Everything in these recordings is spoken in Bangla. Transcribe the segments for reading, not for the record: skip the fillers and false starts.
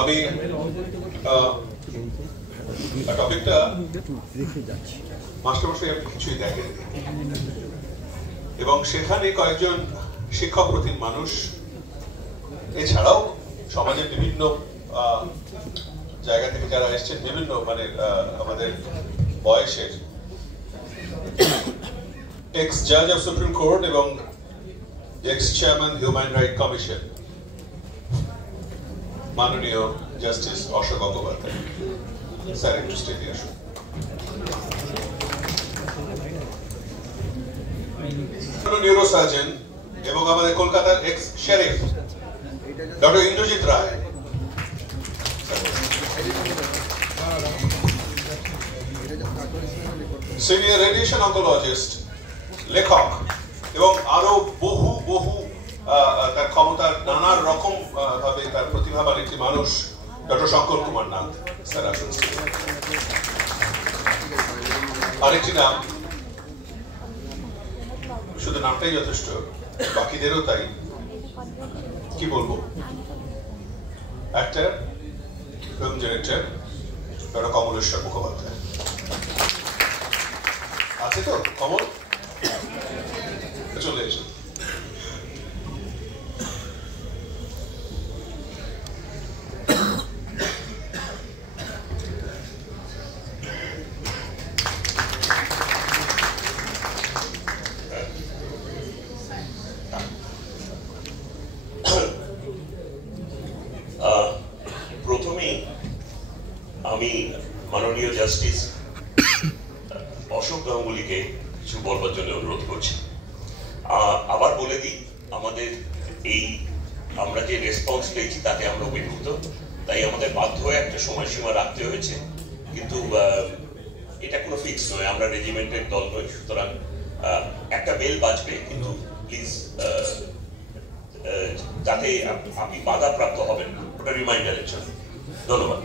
আমি টপিকটা মাস্টারমশাই কিছুই দেখেন এবং সেখানে কয়েকজন শিক্ষক প্রতিম মানুষ এছাড়াও সমাজের বিভিন্ন জায়গা থেকে যারা এসেছেন বিভিন্ন মানে আমাদের বয়সের এক্স জাজ অফ সুপ্রিম কোর্ট এবং ex chairman human right commission মাননীয় জাস্টিস অশোক গঙ্গোপাধ্যায় স্যার একটু স্টেজে আসুন। নিউরো সার্জন এবং আমাদের কলকাতার এক্স শেরিফ ডক্টর ইন্দ্রজিৎ রায়, সিনিয়র রেডিয়েশন অনকোলজিস্ট, লেখক এবং আরো বহু বহু তার ক্ষমতার নানা রকম ভাবে তার প্রতিভাবান একটি মানুষ ডক্টর শঙ্কর কুমার নাথ স্যার আসুন। আরেকটি নাম, শুধু নামটাই যথেষ্ট, বাকিদেরও তাই, কি বলবো, actor film director doctor Kamaleshwar Mukhopadhyay আছে তো? কমল চলে এসে প্রথমেই আমি মাননীয় জাস্টিস অশোক গাঙ্গুলিকে কিছু বলবার জন্য অনুরোধ করছি। আবার বলে দিই, আমাদের এই আমরা যে রেসপন্স পেয়েছি তাতে আমরা অভিভূত, তাই আমাদের বাধ্য হয়ে একটা সময়সীমা রাখতে হয়েছে, কিন্তু এটা কোনো ফিক্স নয়, আমরা রেজিমেন্টের দল নই, সুতরাং একটা বেল বাজবে, কিন্তু প্লিজ যাতে আপনি বাধাপ্রাপ্ত হবেন না, ওটা রিমাইন্ডারের জন্য। ধন্যবাদ।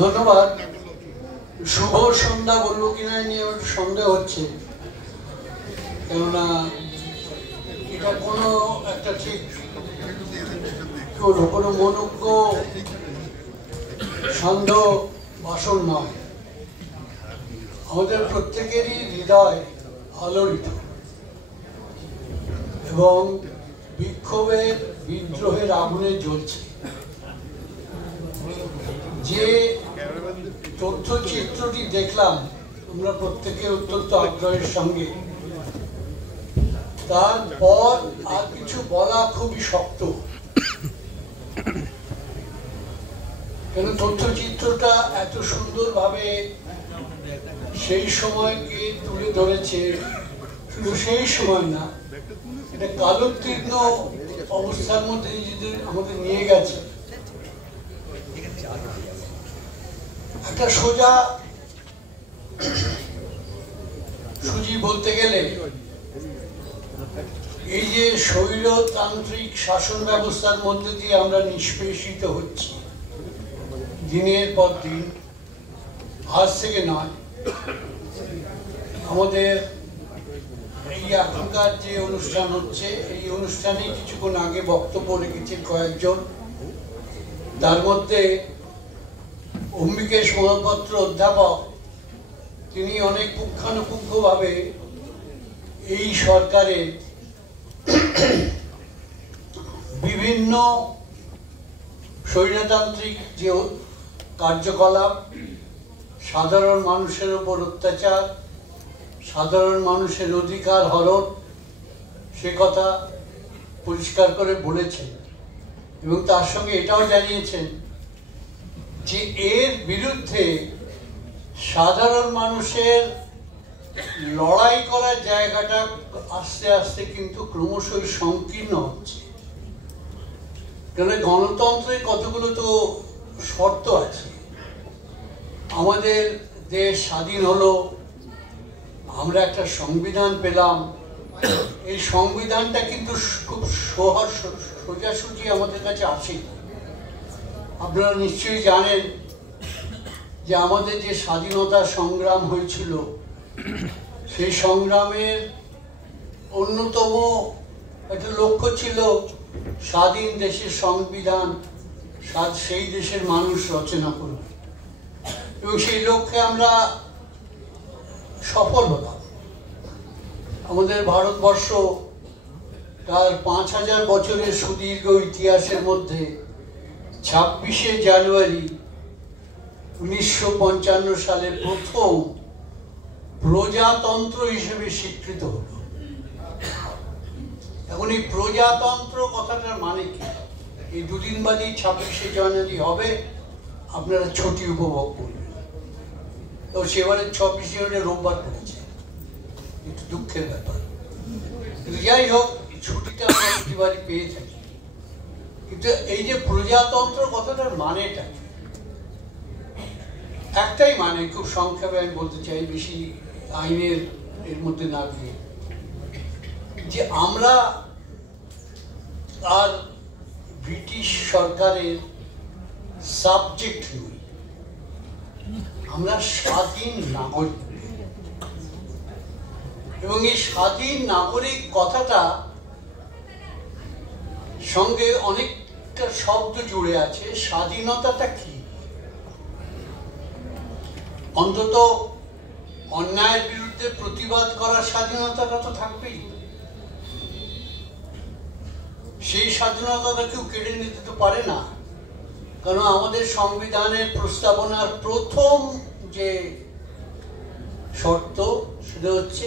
ধন্যবাদ। শুভ সন্ধ্যা বলবো কিনা নিয়ে সন্দেহ হচ্ছে, কেননা এটা কোনো একটা ঠিক কোনো মনোজ্ঞ সন্দেহ ভাষণ নয়। আমাদের প্রত্যেকেরই হৃদয় আলোড়িত এবং বিক্ষোভের বিদ্রোহের আগুনে জ্বলছে। যে তথ্যচিত্রটি দেখলাম আমরা প্রত্যেকে অত্যন্ত আগ্রহের সঙ্গে, তারপর আর কিছু বলা খুবই শক্ত, কেন তথ্যচিত্রটা এত সুন্দরভাবে সেই সময়কে তুলে ধরেছে। শুধু সেই সময় না, এটা কালোত্তীর্ণ অবস্থার মধ্যে নিজেদের আমাদের নিয়ে গেছে। একটা সুজি বলতে গেলে এই যে স্বৈরতান্ত্রিক শাসন ব্যবস্থার মধ্যে দিয়ে আমরা নিষ্পেষিত হচ্ছি দিনের পর দিন, আজ থেকে নয়। আমাদের এই এখনকার যে অনুষ্ঠান হচ্ছে, এই অনুষ্ঠানে কিছুক্ষণ আগে বক্তব্য রেখেছেন কয়েকজন, তার মধ্যে অম্বিকেশ মহাপাত্র অধ্যাপক, তিনি অনেক পুঙ্খানুপুঙ্খভাবে এই সরকারের বিভিন্ন স্বৈরতান্ত্রিক যে কার্যকলাপ, সাধারণ মানুষের উপর অত্যাচার, সাধারণ মানুষের অধিকার হরণ, সে কথা পরিষ্কার করে বলেছেন এবং তার সঙ্গে এটাও জানিয়েছেন যে এর বিরুদ্ধে সাধারণ মানুষের লড়াই করার জায়গাটা আস্তে আস্তে কিন্তু ক্রমশই সংকীর্ণ হচ্ছে। কেন গণতন্ত্রের কতগুলো তো শর্ত আছে। আমাদের দেশ স্বাধীন হলো, আমরা একটা সংবিধান পেলাম, এই সংবিধানটা কিন্তু খুব সোজাসুজি আমাদের কাছে আসে। আপনারা নিশ্চয়ই জানেন যে আমাদের যে স্বাধীনতা সংগ্রাম হয়েছিল, সেই সংগ্রামের একটা লক্ষ্য ছিল স্বাধীন দেশের সংবিধান সেই দেশের মানুষ রচনা করবে, এবং সেই লক্ষ্যে আমরা সফল হলাম। আমাদের ভারতবর্ষ তার 5000 বছরের সুদীর্ঘ ইতিহাসের মধ্যে 26শে জানুয়ারি 1955 সালে প্রথম প্রজাতন্ত্র হিসেবে স্বীকৃত হল। এখন এই প্রজাতন্ত্র কথাটার মানে কি? এই দুদিন বাদই 26শে জানুয়ারি হবে, আপনারা ছুটি উপভোগ করবেন। তো সেবারে 26শে জানুয়ারি রোববার পড়েছে, একটু দুঃখের ব্যাপার। কিন্তু যাই হোক, ছুটিটা আমরা প্রতিবারই পেয়ে থাকি। কিন্তু এই যে প্রজাতন্ত্র কথাটার মানেটা একটাই, মানে খুব সংক্ষেপে আমি বলতে চাই, বেশি আইনের এর মধ্যে না গিয়ে, যে আমরা আর ব্রিটিশ সরকারের সাবজেক্ট নই, আমরা স্বাধীন নাগরিক। এবং এই স্বাধীন নাগরিক কথাটা সঙ্গে অনেকটা শব্দ জুড়ে আছে। স্বাধীনতাটা কি? অন্তত অন্যায়ের বিরুদ্ধে প্রতিবাদ করার স্বাধীনতাটা তো থাকবেই। সেই স্বাধীনতাটা কেউ কেড়ে নিতে তো পারে না, কারণ আমাদের সংবিধানের প্রস্তাবনার প্রথম যে শর্ত সেটা হচ্ছে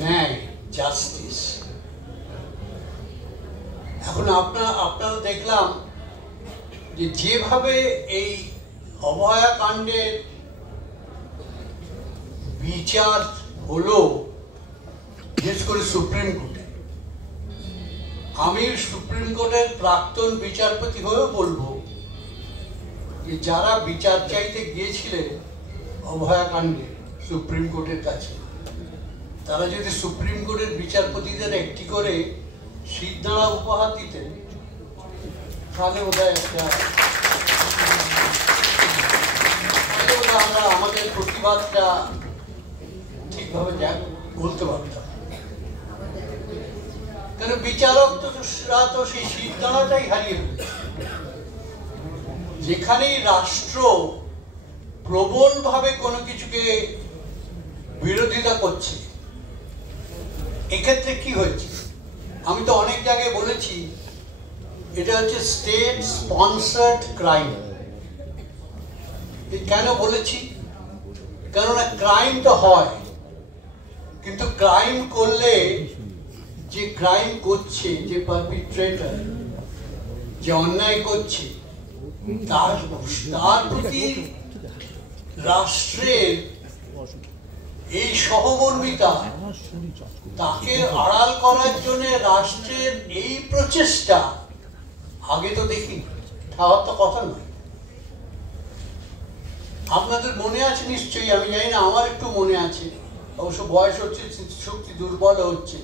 ন্যায়, জাস্টিস। এখন আপনারা দেখলাম যে যেভাবে এই অভয়াকাণ্ডের বিচার হলো, বিশেষ করে সুপ্রিম কোর্টে, আমি সুপ্রিম কোর্টের প্রাক্তন বিচারপতি হয়েও বলবো যে যারা বিচার চাইতে গিয়েছিলেন অভয়াকাণ্ডে সুপ্রিম কোর্টের কাছে, তারা যদি সুপ্রিম কোর্টের বিচারপতিদের একটি করে সিদ্ধারা উপহার দিতেন, তাহলে বোধহয় আমরা আমাদের প্রতিবাদটা ঠিকভাবে বলতে পারতাম। কারণ বিচারক তো সেই সিদ্ধারাটাই হারিয়ে ফেলেছে। যেখানেই রাষ্ট্র প্রবলভাবে কোনো কিছুকে বিরোধিতা করছে, এক্ষেত্রে কি হয়েছে? আমি তো অনেক জায়গায় বলেছি এটা হচ্ছে স্টেট স্পন্সর্ড ক্রাইম। কেন বলেছি? কেননা ক্রাইম তো হয়, কিন্তু ক্রাইম করলে যে ক্রাইম করছে, যে পারপিট্রেটর, যে অন্যায় করছে, তার প্রতি রাষ্ট্রের এই সহমর্মিতা, তাকে আড়াল করার জন্য রাষ্ট্রের এই প্রচেষ্টা আগে তো দেখি, তার তো কথা নয়। আপনাদের মনে আছে নিশ্চয়ই, আমি জানি না, আমার একটু মনে আছে, অবশ্য বয়স হচ্ছে, শক্তি দুর্বল হচ্ছে,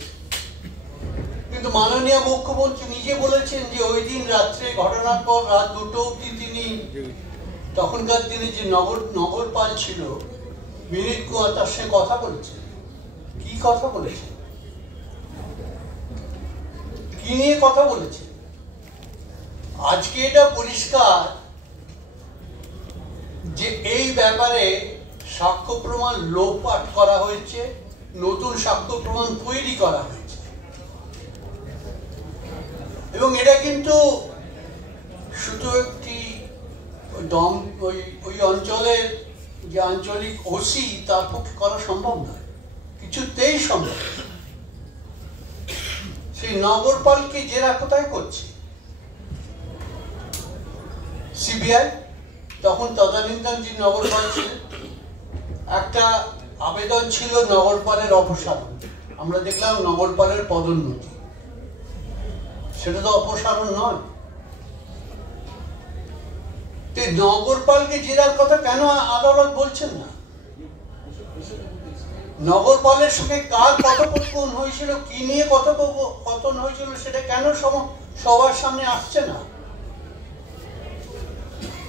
কিন্তু মাননীয় মুখ্যমন্ত্রী নিজে বলেছেন যে ওই দিন রাত্রে ঘটনার পর রাত 2টো অবধি তিনি, তখনকার দিনে যে নগরপাল ছিল বিনীত কুমার, তার সঙ্গে কথা বলেছেন। কি কথা বলেছেন? কি নিয়ে কথা বলেছেন? আজকে এটা পরিষ্কার যে এই ব্যাপারে সাক্ষ্য প্রমাণ লোপাট করা হয়েছে, নতুন সাক্ষ্য প্রমাণ তৈরি করা হয়েছে। এবং এটা কিন্তু শুধু একটি ওই অঞ্চলের যে আঞ্চলিক ওসি তার পক্ষে করা সম্ভব নয়, কিছুতেই সম্ভব। সেই নগরপালকে জেরা কোথায় করছে? সিবিআই। তখন তদানীন্তন যে নগরপাল ছিলেন, একটা আবেদন ছিল নগরপালের অপসারণ। আমরা দেখলাম নগরপালের পদোন্নতি, সেটা তো অপসারণ নয়। নগরপালকে জেরার কথা কেন আদালত বলছেন না? নগরপালের সঙ্গে কার কথোপকথন হয়েছিল, কি নিয়ে কথোপকথন হয়েছিল, সেটা কেন সবার সামনে আসছে না?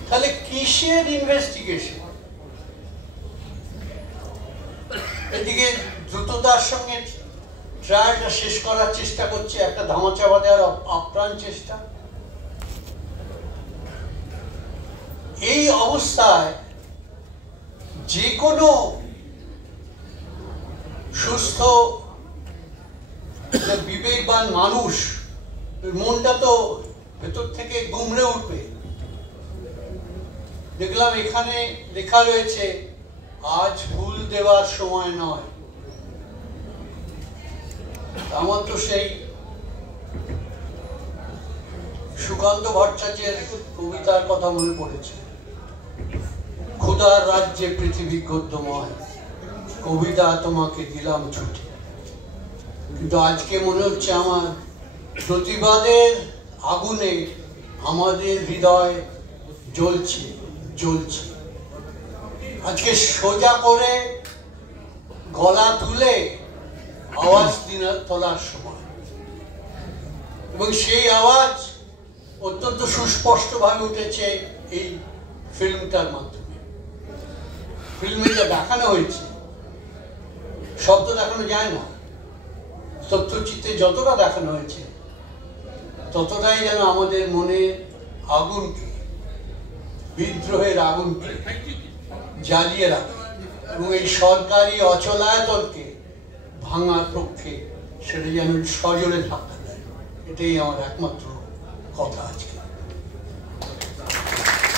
তাহলে কিসের ইনভেস্টিগেশন? এদিকে দ্রুততার সঙ্গে ট্রায়ালটা শেষ করার চেষ্টা করছে, একটা ধামাচাপা দেওয়ার আপ্রাণ চেষ্টা। এই অবস্থায় যে কোনো সুস্থ বিবেকবান মানুষ মনটা তো ভেতর থেকে গুমড়ে উঠবে। দেখলাম এখানে লেখা রয়েছে আজ ফুল দেওয়ার সময় নয়। আমার তো সেই সুকান্ত ভট্টাচার্যের কবিতার কথা মনে পড়েছে, খোদার রাজ্যে পৃথিবী গদ্যময়, কবিতা তোমাকে দিলাম ছুটি। কিন্তু আজকে মনে হচ্ছে আমার প্রতিবাদের আগুনে আমাদের হৃদয় জ্বলছে জ্বলছে। আজকে সোজা করে গলা তুলে আওয়াজ তোলার সময়, এবং সেই আওয়াজ অত্যন্ত সুস্পষ্টভাবে উঠেছে এই ফিল্মটার মাধ্যমে। ফিল্মে যা দেখানো হয়েছে, শব্দ দেখানো যায় না, তথ্যচিত্রে যতটা দেখানো হয়েছে ততটাই যেন আমাদের মনের আগুনকে, বিদ্রোহের আগুনকে জ্বালিয়ে রাখে এবং এই সরকারি অচলায়তনকে ভাঙার পক্ষে সেটা যেন সজোরে ধাক্কা দেয়। এটাই আমার একমাত্র কথা আজকে।